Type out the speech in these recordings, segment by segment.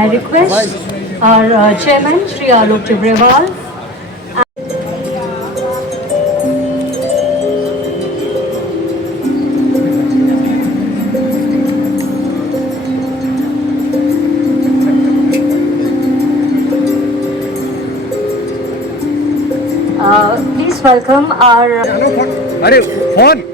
I request our chairman, Shri Alok Tibrewal. Please welcome our. अरे phone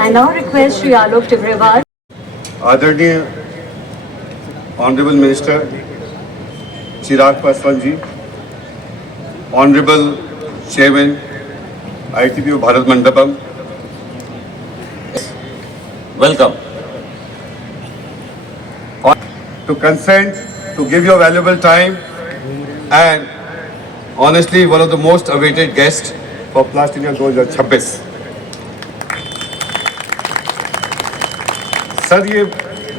I now request Shri Alok Tibrewal. आदरणीय honourable minister Chirag Paswan ji, honourable chairman ITPO Bharat Mandapam, Welcome. to consent to give your valuable time and honestly one of the most awaited guests for Blast India 2026. Sir, ये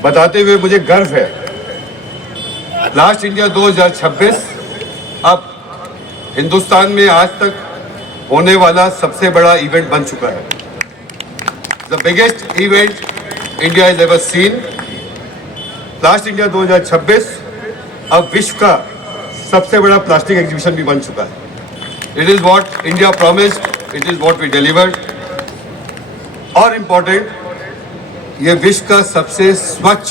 बताते हुए मुझे गर्व है, blast India 2026 अब हिंदुस्तान में आज तक होने वाला सबसे बड़ा इवेंट बन चुका है. The biggest event India has ever seen. Blast India 2026 अब विश्व का सबसे बड़ा प्लास्टिक एग्जीबिशन भी बन चुका है. It is what India promised, it is what we delivered. और इम्पॉर्टेंट, ये विश्व का सबसे स्वच्छ,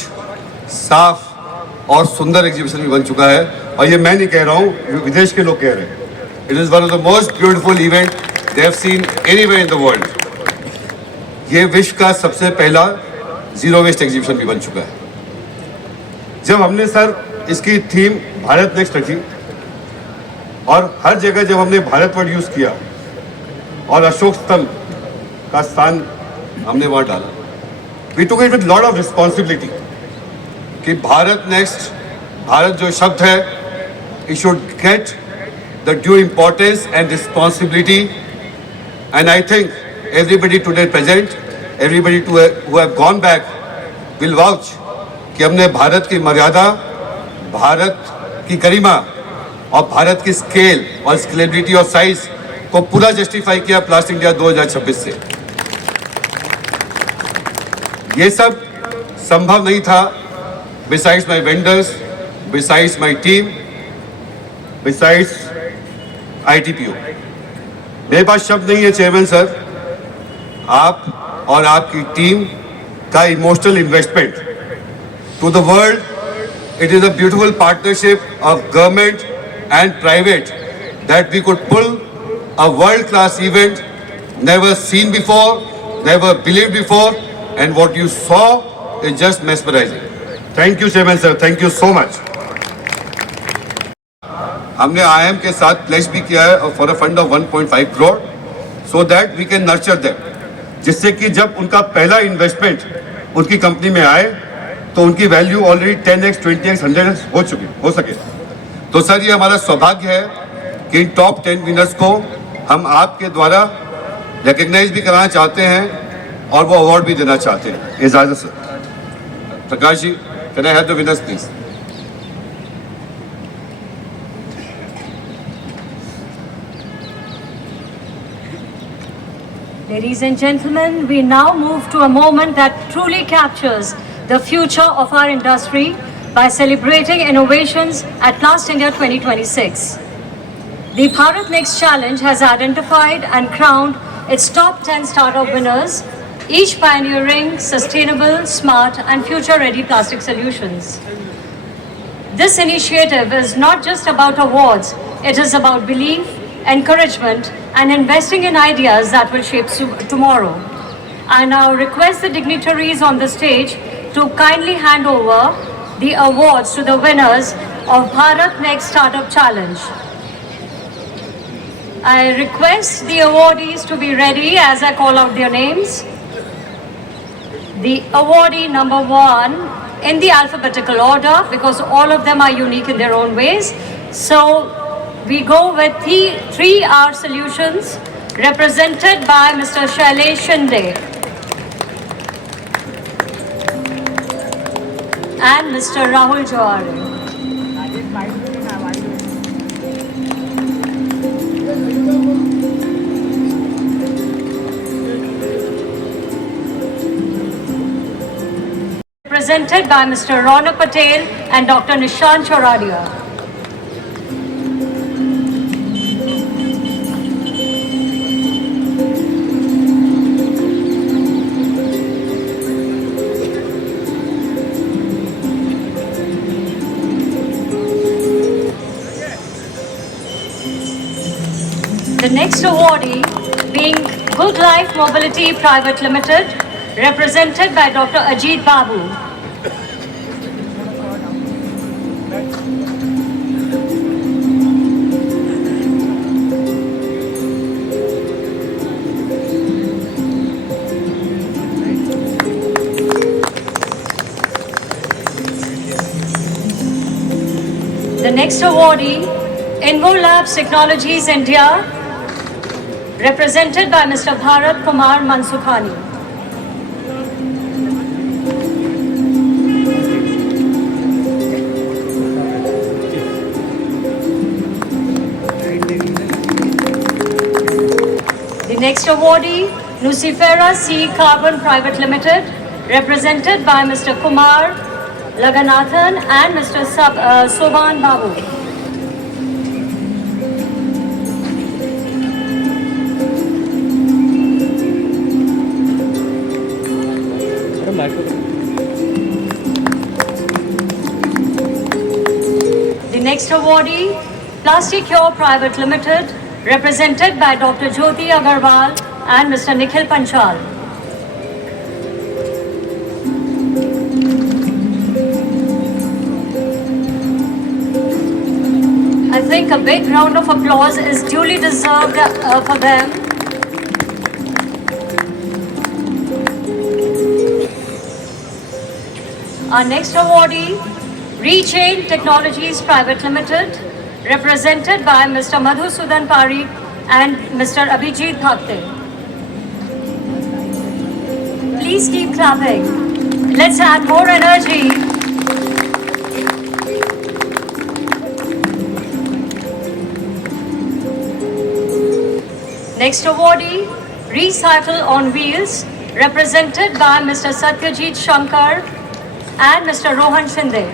साफ और सुंदर एग्जीबिशन भी बन चुका है. और ये मैं नहीं कह रहा हूँ, विदेश के लोग कह रहे हैं. It is one of the most beautiful event they have seen anywhere in the world. ये विश्व का सबसे पहला जीरो वेस्ट एग्जीबिशन भी बन चुका है. जब हमने सर इसकी थीम भारत नेक्स्ट रखी और हर जगह जब हमने भारत वर्ड यूज़ किया और अशोक स्तंभ का स्थान हमने वहाँ डाला, we took it with lot of responsibility कि भारत नेक्स्ट, भारत जो शब्द है, it should get the due importance and responsibility. And I think everybody today present, everybody who have gone back will vouch कि हमने भारत की मर्यादा, भारत की गरिमा और भारत की स्केल और स्केलेबिलिटी और साइज को पूरा जस्टिफाई किया ब्लास्ट इंडिया 2026 से. ये सब संभव नहीं था besides my vendors, besides my team, besides ITPO. मेरे पास शब्द नहीं है चेयरमैन सर, आप और आपकी टीम का emotional investment to the world. It is a beautiful partnership of government and private that we could pull a world class event never seen before, never believe before, and what you saw is just mesmerising. Thank you chairman sir, thank you so much. हमने IIM के साथ place भी किया है for a fund of 1.5 crore so that we can nurture them, जिससे कि जब उनका पहला इन्वेस्टमेंट उनकी कंपनी में आए तो उनकी value already 10x, 20x, 100x हो सके. तो सर, ये हमारा सौभाग्य है कि इन टॉप 10 विनर्स को हम आपके द्वारा रिकग्नाइज भी कराना चाहते हैं और वो अवार्ड भी देना चाहते हैं. इजाज़त sir. Prakash ji, can I have the winners please. Ladies and gentlemen, we now move to a moment that truly captures the future of our industry by celebrating innovations at Blast India 2026. The Bharat Next Challenge has identified and crowned its top 10 startup winners, each pioneering sustainable, smart and future-ready plastic solutions. This initiative is not just about awards, it is about belief, encouragement and investing in ideas that will shape tomorrow. I now request the dignitaries on the stage to kindly hand over the awards to the winners of Bharat Next Startup Challenge. I request the awardees to be ready as I call out their names. The awardee number 1 in the alphabetical order, because all of them are unique in their own ways. So we go with the 3R Solutions, represented by Mr. Shailesh Shinde. and Mr. Rahul Johari. Presented by Mr. Ronak Patel and Dr. Nishant Choradia. The next awardee being Good Life Mobility Private Limited, represented by Dr. Ajit Babu. The next awardee, Invo Labs Technologies India, represented by Mr. Bharat Kumar Mansukhani. The next awardee, Lucifera C Carbon Private Limited, represented by Mr. Kumar Laganathan and Mr. Soban Babu. The next awardee, Plastic Cure Private Limited, represented by Dr. Jyoti Agarwal and Mr. Nikhil Panchal. I think a big round of applause is duly deserved for them. Our next awardee, Rechain Technologies Private Limited, represented by Mr. Madhusudan Parikh and Mr. Abhijit Bhakte. Please keep clapping. Let's add more energy. Next awardee, Recycle on Wheels, represented by Mr. Satyajit Shankar and Mr. Rohan Shinde.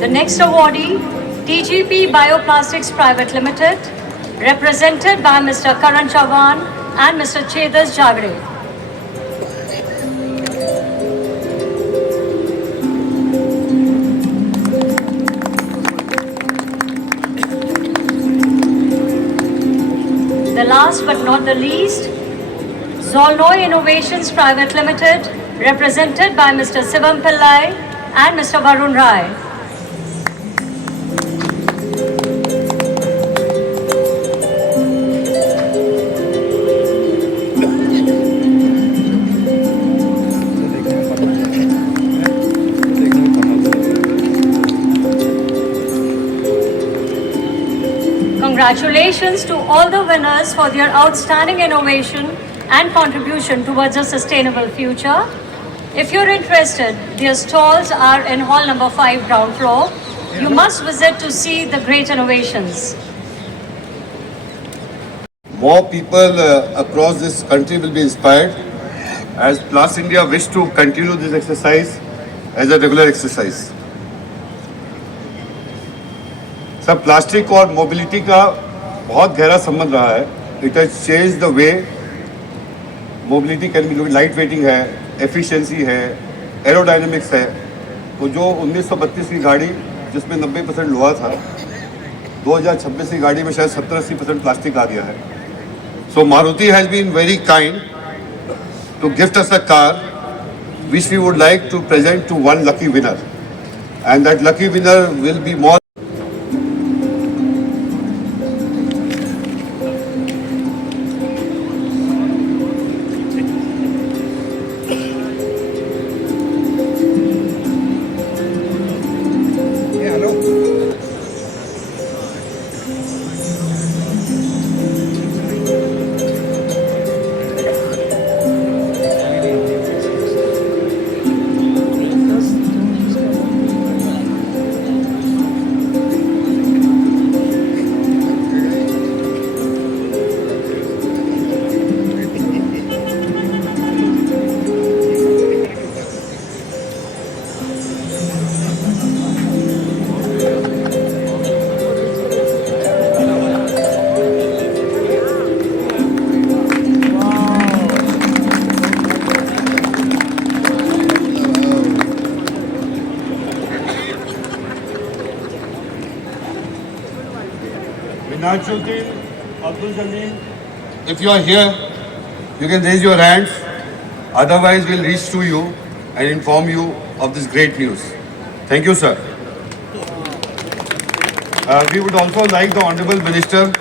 The next awardee, TGP Bioplastics Private Limited, represented by Mr. Karan Chavan and Mr. Chedas Jagre. The last but not the least, Zolnoy Innovations Private Limited, represented by Mr. Sivam Pillai and Mr. Varun Rai. Congratulations to all the winners for their outstanding innovation and contribution towards a sustainable future. If you're interested, their stalls are in hall number 5, ground floor. You must visit to see the great innovations. More people across this country will be inspired as Plus India wish to continue this exercise as a regular exercise. सब plastic और mobility का बहुत गहरा संबंध रहा है. It has change the way mobility can be. Light waiting है, efficiency है, एरोडायनेमिक्स है. तो जो 1932 की गाड़ी जिसमें 90% लोहा था, 2026 की गाड़ी में शायद 70-80% प्लास्टिक आ गया है. So Maruti has been very kind to gift us a car which we would like to present to one lucky winner, and that lucky winner will be more. Hello. Minachuddin, Abdul Jamil, if you are here, you can raise your hands. Otherwise, we'll reach to you and inform you of this great news. Thank you, sir. We would also like the Honorable Minister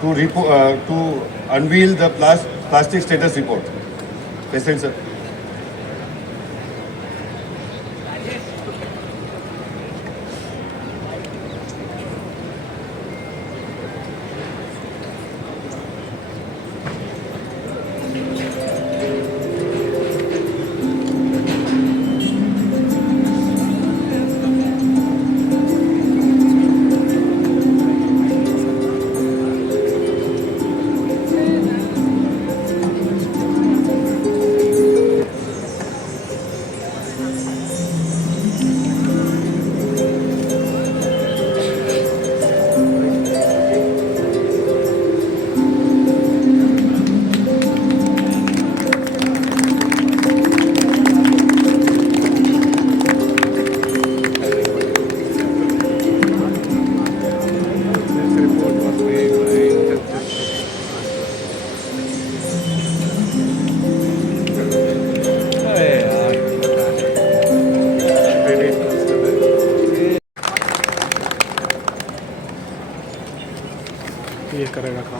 to unveil the plastic status report. President, sir.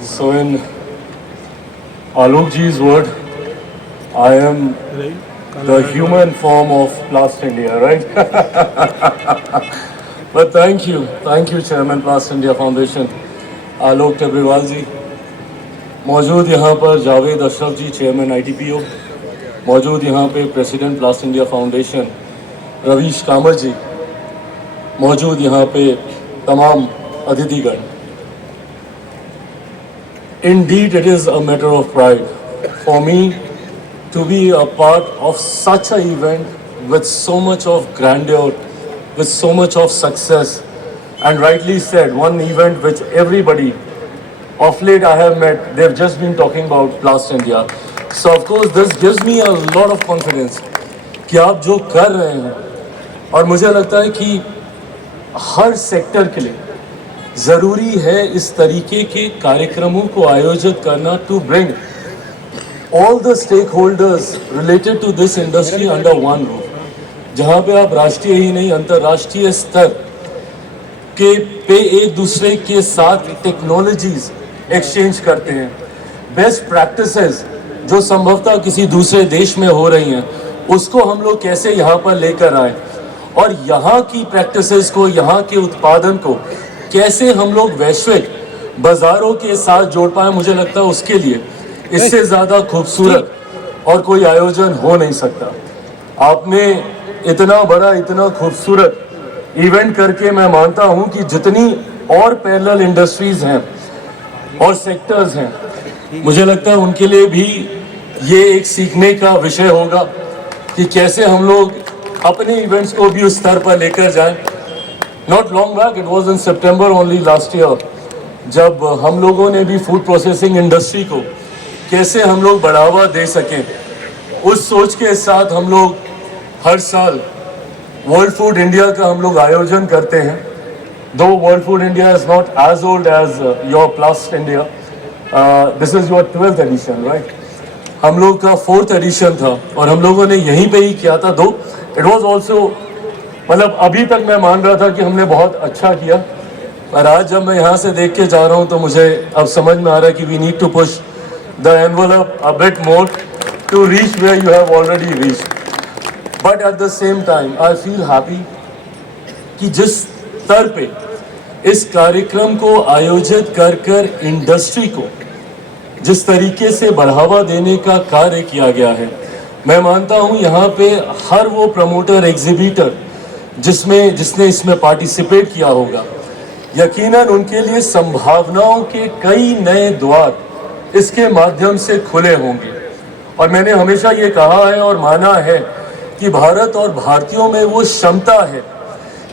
So in Alok ji's word, I am the human form of Plast India, right? But thank you, Chairman Plast India Foundation, Alok Tabirwal ji. मौजूद यहाँ पर जावेद अशरफ जी, chairman ITPO, मौजूद यहाँ पे president प्लास्ट India foundation Ravish Kamat जी, मौजूद यहाँ पे तमाम अतिथिगण. Indeed, it is a matter of pride for me to be a part of such an event with so much of grandeur, with so much of success, and rightly said, one event which everybody of late I have met, they've just been talking about Plast India. So of course this gives me a lot of confidence कि आप जो कर रहे हैं, और मुझे लगता है कि हर सेक्टर के लिए ज़रूरी है इस तरीके के कार्यक्रमों को आयोजित करना to bring all the stakeholders related to this industry under one roof, जहाँ पे आप राष्ट्रीय ही नहीं अंतर्राष्ट्रीय स्तर के पे एक दूसरे के साथ टेक्नोलॉजीज एक्सचेंज करते हैं, बेस्ट प्रैक्टिसेस जो संभवतः किसी दूसरे देश में हो रही हैं उसको हम लोग कैसे यहाँ पर लेकर आए, और यहाँ की प्रैक्टिसेस को, यहाँ के उत्पादन को कैसे हम लोग वैश्विक बाज़ारों के साथ जोड़ पाए. मुझे लगता है उसके लिए इससे ज़्यादा खूबसूरत और कोई आयोजन हो नहीं सकता. आपने इतना बड़ा, इतना खूबसूरत इवेंट करके मैं मानता हूँ कि जितनी और पैरेलल इंडस्ट्रीज़ हैं और सेक्टर्स हैं, मुझे लगता है उनके लिए भी ये एक सीखने का विषय होगा कि कैसे हम लोग अपने इवेंट्स को भी उस स्तर पर लेकर जाएं. Not long back, it was in September only last year, जब हम लोगों ने भी फूड प्रोसेसिंग इंडस्ट्री को कैसे हम लोग बढ़ावा दे सकें, उस सोच के साथ हम लोग हर साल वर्ल्ड फूड इंडिया का हम लोग आयोजन करते हैं. दो world food India is not as old as your plast India. This is your 12th edition, right? हम लोग का 4th एडिशन था और हम लोगों ने यहीं पे ही किया था. दो इट वाज आल्सो, मतलब अभी तक मैं मान रहा था कि हमने बहुत अच्छा किया, पर आज जब मैं यहाँ से देख के जा रहा हूँ तो मुझे अब समझ में आ रहा है कि we need to push the envelope a bit more to reach where you have already reached. But at the same time I feel happy कि जिस स्तर पे इस कार्यक्रम को आयोजित कर कर इंडस्ट्री को जिस तरीके से बढ़ावा देने का कार्य किया गया है, मैं मानता हूं यहाँ पे हर वो प्रमोटर एग्जीबिटर जिसने इसमें पार्टिसिपेट किया होगा, यकीनन उनके लिए संभावनाओं के कई नए द्वार इसके माध्यम से खुले होंगे। और मैंने हमेशा ये कहा है और माना है कि भारत और भारतीयों में वो क्षमता है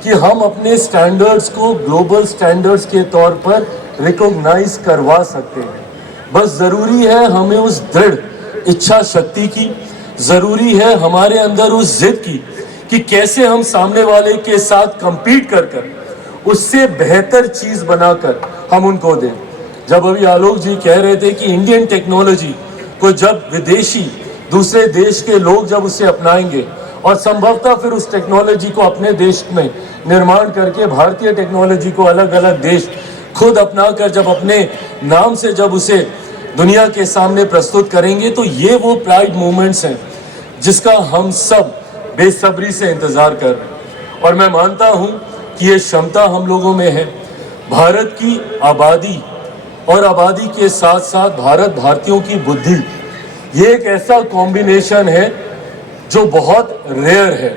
कि हम अपने स्टैंडर्ड्स को ग्लोबल स्टैंडर्ड्स के तौर पर रिकॉग्नाइज करवा सकते हैं। बस ज़रूरी है हमें उस दृढ़ इच्छा शक्ति की, ज़रूरी है हमारे अंदर उस जिद की कि कैसे हम सामने वाले के साथ compete कर कर उससे बेहतर चीज़ बनाकर हम उनको दें। जब अभी आलोक जी कह रहे थे कि इंडियन टेक्नोलॉजी को जब विदेशी दूसरे देश के लोग जब उसे अपनाएंगे और संभवतः फिर उस टेक्नोलॉजी को अपने देश में निर्माण करके भारतीय टेक्नोलॉजी को अलग अलग देश खुद अपना कर जब अपने नाम से जब उसे दुनिया के सामने प्रस्तुत करेंगे, तो ये वो प्राइड मूवमेंट्स हैं जिसका हम सब बेसब्री से इंतज़ार कर रहे हैं। और मैं मानता हूँ कि ये क्षमता हम लोगों में है। भारत की आबादी और आबादी के साथ साथ भारतीयों की बुद्धि, ये एक ऐसा कॉम्बिनेशन है जो बहुत रेयर है।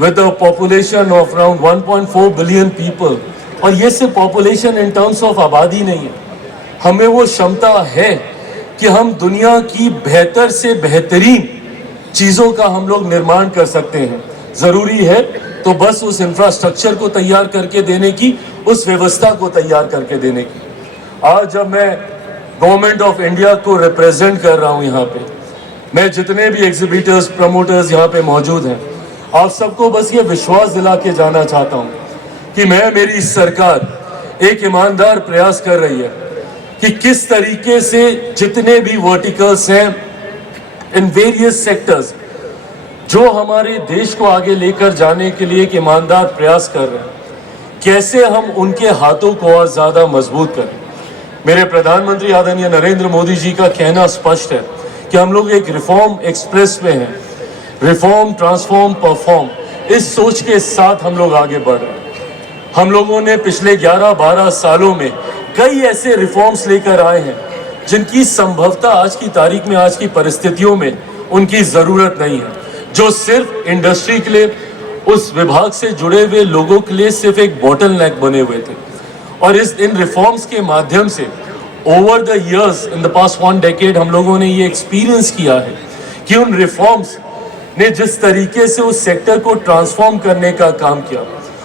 With a population of around 1.4 billion people, और ये सिर्फ पॉपुलेशन इन टर्म्स ऑफ आबादी नहीं है, हमें वो क्षमता है कि हम दुनिया की बेहतर से बेहतरीन चीज़ों का हम लोग निर्माण कर सकते हैं। ज़रूरी है तो बस उस इंफ्रास्ट्रक्चर को तैयार करके देने की, उस व्यवस्था को तैयार करके देने की। आज जब मैं गवर्नमेंट ऑफ इंडिया को रिप्रेजेंट कर रहा हूँ यहाँ पे, मैं जितने भी एग्जीबिटर्स प्रमोटर्स यहाँ पे मौजूद हैं, आप सबको बस ये विश्वास दिला के जाना चाहता हूँ कि मेरी सरकार एक ईमानदार प्रयास कर रही है कि किस तरीके से जितने भी वर्टिकल्स हैं इन वेरियस सेक्टर्स जो हमारे देश को आगे लेकर जाने के लिए एक ईमानदार प्रयास कर रहे हैं, कैसे हम उनके हाथों को और ज़्यादा मजबूत करें। मेरे प्रधानमंत्री आदरणीय नरेंद्र मोदी जी का कहना स्पष्ट है कि हम लोग एक रिफॉर्म एक्सप्रेस में हैं, रिफॉर्म ट्रांसफॉर्म परफॉर्म, इस सोच के साथ हम लोग आगे बढ़ रहे हैं। हम लोगों ने पिछले 11-12 सालों में कई ऐसे रिफॉर्म्स लेकर आए हैं जिनकी संभवतः आज की तारीख में, आज की परिस्थितियों में उनकी ज़रूरत नहीं है, जो सिर्फ इंडस्ट्री के लिए, उस विभाग से जुड़े हुए लोगों के लिए सिर्फ एक बॉटलनेक बने हुए थे। और इन रिफॉर्म्स के माध्यम से over the years in the past 1 decade हम लोगों ने ये एक्सपीरियंस किया है कि उन रिफॉर्म्स ने जिस तरीके से उस सेक्टर को ट्रांसफॉर्म करने का काम किया,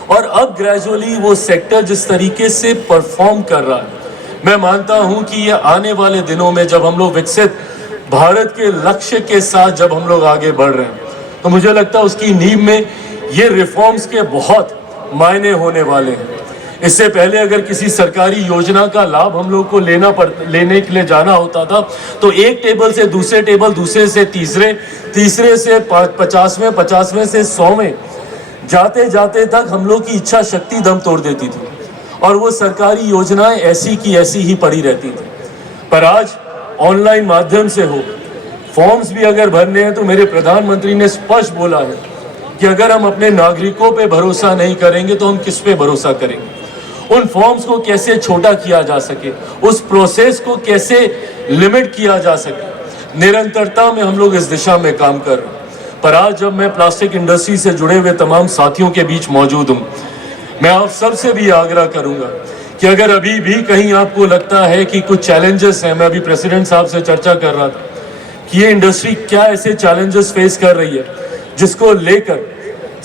और अब ग्रेजुअली वो सेक्टर जिस तरीके से परफॉर्म कर रहा है, मैं मानता हूं कि ये आने वाले दिनों में जब हम लोग विकसित भारत के लक्ष्य के साथ जब हम लोग आगे बढ़ रहे हैं, तो मुझे लगता है उसकी नींव में ये रिफॉर्म्स के बहुत मायने होने वाले हैं। इससे पहले अगर किसी सरकारी योजना का लाभ हम लोग को लेने के लिए जाना होता था, तो एक टेबल से दूसरे टेबल, दूसरे से तीसरे, तीसरे से 50वें, 50वें से 100वें जाते जाते तक हम लोग की इच्छा शक्ति दम तोड़ देती थी और वो सरकारी योजनाएं ऐसी की ऐसी ही पड़ी रहती थी। पर आज ऑनलाइन माध्यम से हो, फॉर्म्स भी अगर भरने हैं, तो मेरे प्रधानमंत्री ने स्पष्ट बोला है कि अगर हम अपने नागरिकों पे भरोसा नहीं करेंगे तो हम किस पे भरोसा करेंगे। उन फॉर्म्स को कैसे छोटा किया जा सके, उस प्रोसेस को कैसे लिमिट किया जा सके, निरंतरता में हम लोग इस दिशा में काम कर रहे हैं। पर आज जब मैं प्लास्टिक इंडस्ट्री से जुड़े हुए तमाम साथियों के बीच मौजूद हूँ, मैं आप सबसे भी आग्रह करूँगा कि अगर अभी भी कहीं आपको लगता है कि कुछ चैलेंजेस हैं, मैं अभी प्रेसिडेंट साहब से चर्चा कर रहा था कि ये इंडस्ट्री क्या ऐसे चैलेंजेस फेस कर रही है जिसको लेकर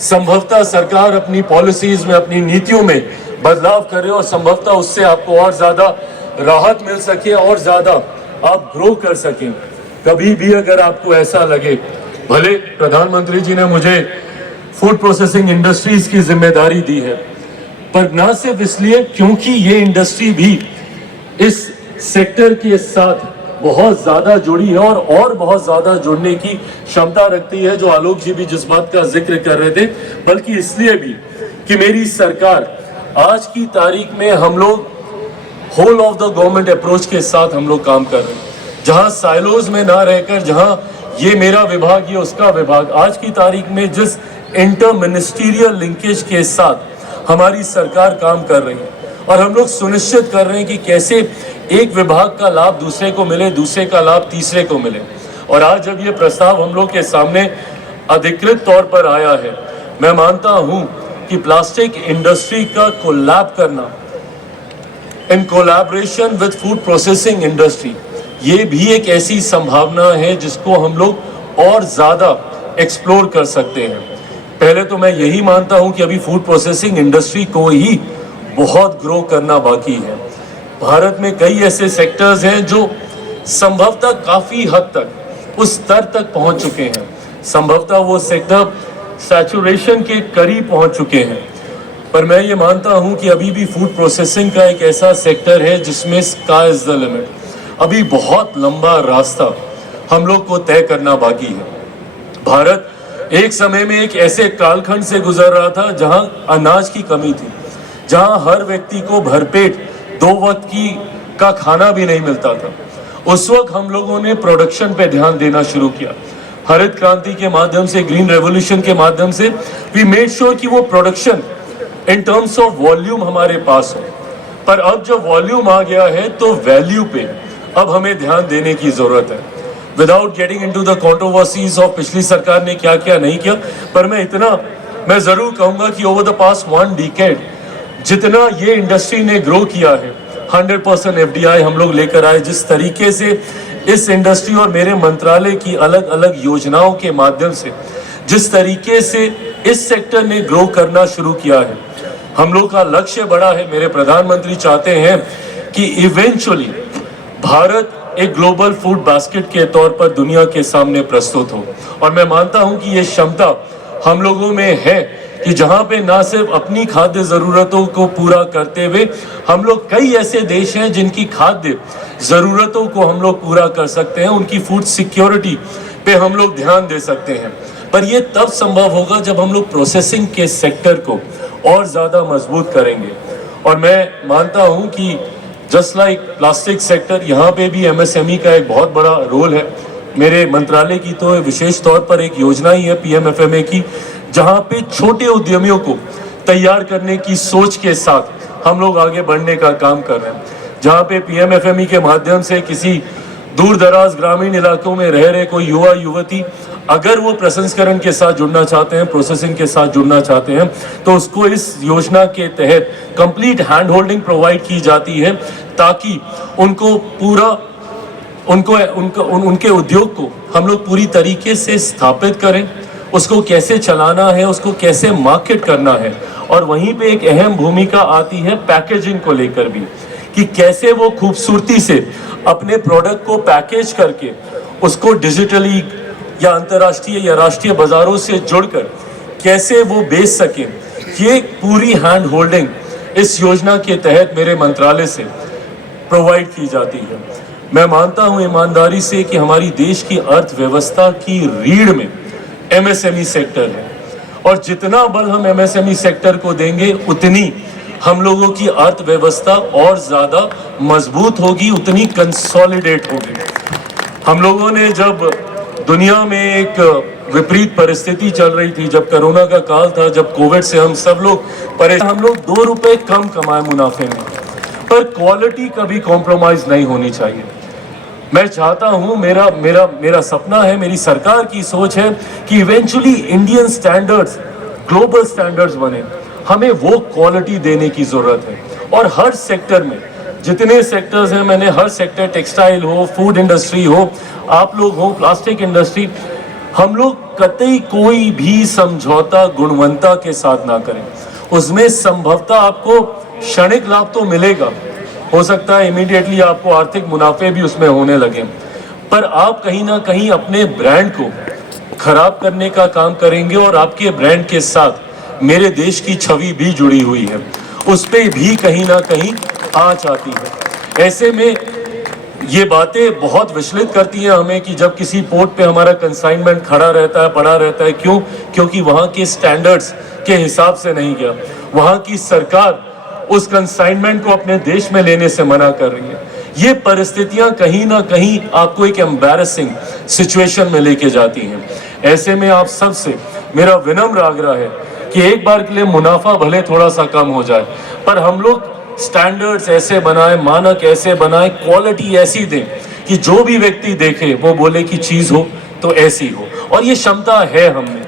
संभवतः सरकार अपनी पॉलिसीज़ में, अपनी नीतियों में बदलाव करे और संभवतः उससे आपको और ज़्यादा राहत मिल सके और ज़्यादा आप ग्रो कर सकें। कभी भी अगर आपको ऐसा लगे, भले प्रधानमंत्री जी ने मुझे फूड प्रोसेसिंग इंडस्ट्रीज की जिम्मेदारी दी है, पर ना सिर्फ इसलिए क्योंकि ये इंडस्ट्री भी इस सेक्टर के साथ बहुत ज़्यादा जुड़ी है और बहुत ज़्यादा जुड़ने की क्षमता रखती है, जो आलोक जी भी जिस बात का जिक्र कर रहे थे, बल्कि इसलिए भी कि मेरी सरकार आज की तारीख में हम लोग whole of the government approach के साथ हम लोग काम कर रहे हैं, जहां साइलोज में ना रहकर, जहां ये मेरा विभाग, ये उसका विभाग, आज की तारीख में जिस इंटर मिनिस्ट्रियल लिंकेज के साथ हमारी सरकार काम कर रही है और हम लोग सुनिश्चित कर रहे हैं कि कैसे एक विभाग का लाभ दूसरे को मिले, दूसरे का लाभ तीसरे को मिले। और आज जब ये प्रस्ताव हम लोग के सामने अधिकृत तौर पर आया है, मैं मानता हूं कि प्लास्टिक इंडस्ट्री का कोलैब करना in collaboration with food processing industry, ये भी एक ऐसी संभावना है जिसको हम लोग और ज़्यादा एक्सप्लोर कर सकते हैं। पहले तो मैं यही मानता हूं कि अभी फूड प्रोसेसिंग इंडस्ट्री को ही बहुत ग्रो करना बाकी है। भारत में कई ऐसे सेक्टर्स हैं जो संभवतः काफ़ी हद तक उस स्तर तक पहुंच चुके हैं, संभवतः वो सेक्टर सैचुरेशन के करीब पहुंच चुके हैं, पर मैं ये मानता हूं कि अभी भी फूड प्रोसेसिंग का एक ऐसा सेक्टर है जिसमें स्काई इज द लिमिट। अभी बहुत लंबा रास्ता हम लोग को तय करना बाकी है। भारत एक समय में एक ऐसे कालखंड से गुजर रहा था जहां अनाज की कमी थी, जहां हर व्यक्ति को भरपेट 2 वक्त का खाना भी नहीं मिलता था। उस वक्त हम लोगों ने प्रोडक्शन पे ध्यान देना शुरू किया। हरित क्रांति के माध्यम से, ग्रीन रेवोल्यूशन के माध्यम से वी मेड श्योर कि वो production in terms of volume हमारे पास हो। पर अब जब वॉल्यूम आ गया है तो वैल्यू पे अब हमें ध्यान देने की जरूरत है। Without getting into the controversies of पिछली सरकार ने क्या क्या नहीं किया, पर मैं जरूर कहूंगा कि ओवर द पास्ट 1 डिकेड जितना ये इंडस्ट्री ने ग्रो किया है, 100% FDI हम लोग लेकर आए। जिस तरीके से इस इंडस्ट्री और मेरे मंत्रालय की अलग अलग योजनाओं के माध्यम से जिस तरीके से इस सेक्टर ने ग्रो करना शुरू किया है, हम लोग का लक्ष्य बड़ा है। मेरे प्रधानमंत्री चाहते हैं कि इवेंचुअली भारत एक ग्लोबल फूड बास्केट के तौर पर दुनिया के सामने प्रस्तुत हो। और मैं मानता हूं कि ये क्षमता हम लोगों में है कि जहां पे ना सिर्फ अपनी खाद्य ज़रूरतों को पूरा करते हुए हम लोग कई ऐसे देश हैं जिनकी खाद्य ज़रूरतों को हम लोग पूरा कर सकते हैं, उनकी फूड सिक्योरिटी पे हम लोग ध्यान दे सकते हैं। पर ये तब संभव होगा जब हम लोग प्रोसेसिंग के सेक्टर को और ज़्यादा मजबूत करेंगे। और मैं मानता हूं कि जस्ट लाइक प्लास्टिक सेक्टर, यहाँ पे भी MSME का एक बहुत बड़ा रोल है। मेरे मंत्रालय की तो विशेष तौर पर एक योजना ही है PMFMA की, जहाँ पे छोटे उद्यमियों को तैयार करने की सोच के साथ हम लोग आगे बढ़ने का काम कर रहे हैं। जहाँ पे PMFME के माध्यम से किसी दूर दराज ग्रामीण इलाकों में रह रहे कोई युवा युवती अगर वो प्रसंस्करण के साथ जुड़ना चाहते हैं, प्रोसेसिंग के साथ जुड़ना चाहते हैं, तो उसको इस योजना के तहत कंप्लीट हैंड होल्डिंग प्रोवाइड की जाती है, ताकि उनको पूरा उनके उद्योग को हम लोग पूरी तरीके से स्थापित करें, उसको कैसे चलाना है, उसको कैसे मार्केट करना है। और वहीं पे एक अहम भूमिका आती है पैकेजिंग को लेकर भी, कि कैसे वो खूबसूरती से अपने प्रोडक्ट को पैकेज करके उसको डिजिटली या अंतर्राष्ट्रीय या राष्ट्रीय बाजारों से जुड़कर कैसे वो बेच सकें। ये पूरी हैंड होल्डिंग इस योजना के तहत मेरे मंत्रालय से प्रोवाइड की जाती है। मैं मानता हूं ईमानदारी से कि हमारी देश की अर्थव्यवस्था की रीढ़ में MSME सेक्टर है, और जितना बल हम MSME सेक्टर को देंगे उतनी हम लोगों की अर्थव्यवस्था और ज़्यादा मजबूत होगी, उतनी कंसोलिडेट होगी। हम लोगों ने जब दुनिया में एक विपरीत परिस्थिति चल रही थी, जब कोरोना का काल था, जब कोविड से हम सब लोग परेशान, हम लोग 2 रुपए कम कमाए मुनाफे में, पर क्वालिटी कभी कॉम्प्रोमाइज नहीं होनी चाहिए। मैं चाहता हूं, मेरा सपना है, मेरी सरकार की सोच है कि eventually Indian standards global standards बने। हमें वो क्वालिटी देने की जरूरत है। और हर सेक्टर में जितने सेक्टर्स हैं, मैंने हर सेक्टर, टेक्सटाइल हो, फूड इंडस्ट्री हो, आप लोग हो, प्लास्टिक इंडस्ट्री, हम लोग कतई कोई भी समझौता गुणवत्ता के साथ ना करें। उसमें संभवतः आपको क्षणिक लाभ तो मिलेगा, हो सकता है इमीडिएटली आपको आर्थिक मुनाफे भी उसमें होने लगे, पर आप कहीं ना कहीं अपने ब्रांड को खराब करने का काम करेंगे। और आपके ब्रांड के साथ मेरे देश की छवि भी जुड़ी हुई है, उस पर भी कहीं ना कहीं आँच आती है। ऐसे में ये बातें बहुत विचलित करती हैं हमें कि जब किसी पोर्ट पे हमारा कंसाइनमेंट खड़ा रहता है, पड़ा रहता है, क्यों? क्योंकि वहाँ के स्टैंडर्ड्स के हिसाब से नहीं गया, वहाँ की सरकार उस कंसाइनमेंट को अपने देश में लेने से मना कर रही है। ये परिस्थितियां कहीं ना कहीं आपको एक एम्बैरेसिंग सिचुएशन में लेके जाती हैं। ऐसे में आप सबसे मेरा विनम्र आग्रह है कि एक बार के लिए मुनाफा भले थोड़ा सा कम हो जाए, पर हम लोग स्टैंडर्ड्स ऐसे बनाए, मानक ऐसे बनाए, क्वालिटी ऐसी दें कि जो भी व्यक्ति देखे वो बोले कि चीज़ हो तो ऐसी हो। और ये क्षमता है हमें,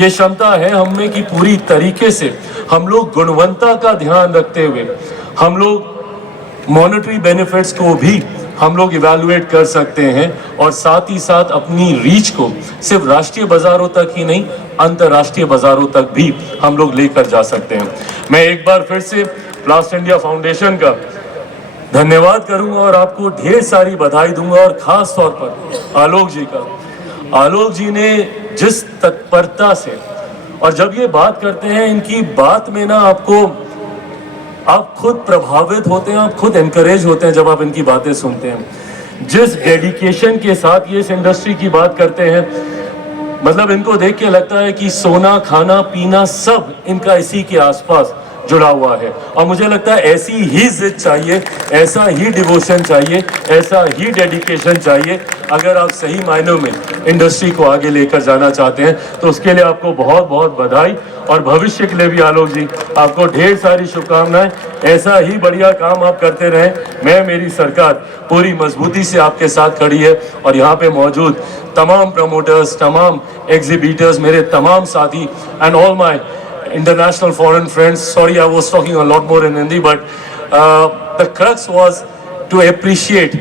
ये क्षमता है हमें कि पूरी तरीके से हम लोग गुणवत्ता का ध्यान रखते हुए हम लोग मॉनेटरी बेनिफिट्स को भी हम लोग इवैल्यूएट कर सकते हैं, और साथ ही साथ अपनी रीच को सिर्फ राष्ट्रीय बाजारों तक ही नहीं, अंतर्राष्ट्रीय बाजारों तक भी हम लोग लेकर जा सकते हैं। मैं एक बार फिर से प्लास्ट इंडिया फाउंडेशन का धन्यवाद करूंगा और आपको ढेर सारी बधाई दूंगा, और खास तौर पर आलोक जी का। आलोक जी ने जिस तत्परता से, और जब ये बात करते हैं इनकी बात में ना आप खुद प्रभावित होते हैं, आप खुद एनकरेज होते हैं जब आप इनकी बातें सुनते हैं। जिस डेडिकेशन के साथ ये इस इंडस्ट्री की बात करते हैं, मतलब इनको देख के लगता है कि सोना, खाना, पीना सब इनका इसी के आसपास जुड़ा हुआ है। और मुझे लगता है ऐसी ही जिद चाहिए, ऐसा ही डिवोशन चाहिए, ऐसा ही डेडिकेशन चाहिए। अगर आप सही मायनों में इंडस्ट्री को आगे लेकर जाना चाहते हैं तो उसके लिए आपको बहुत बहुत बधाई, और भविष्य के लिए भी आलोक जी आपको ढेर सारी शुभकामनाएं। ऐसा ही बढ़िया काम आप करते रहें। मेरी सरकार पूरी मजबूती से आपके साथ खड़ी है, और यहाँ पे मौजूद तमाम प्रमोटर्स, तमाम एग्जीबिटर्स, मेरे तमाम साथी and all my international foreign friends. Sorry, I was talking a lot more in Hindi, but the crux was to appreciate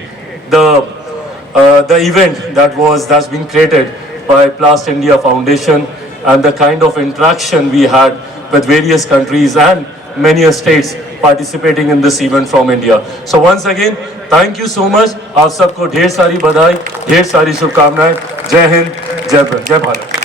the event that's been created by Plast India Foundation, and the kind of interaction we had with various countries and many states participating in this event from India. So once again, thank you so much. आप सबको ढेर सारी बधाई, ढेर सारी शुभकामनाएं। जय हिंद, जय भारत।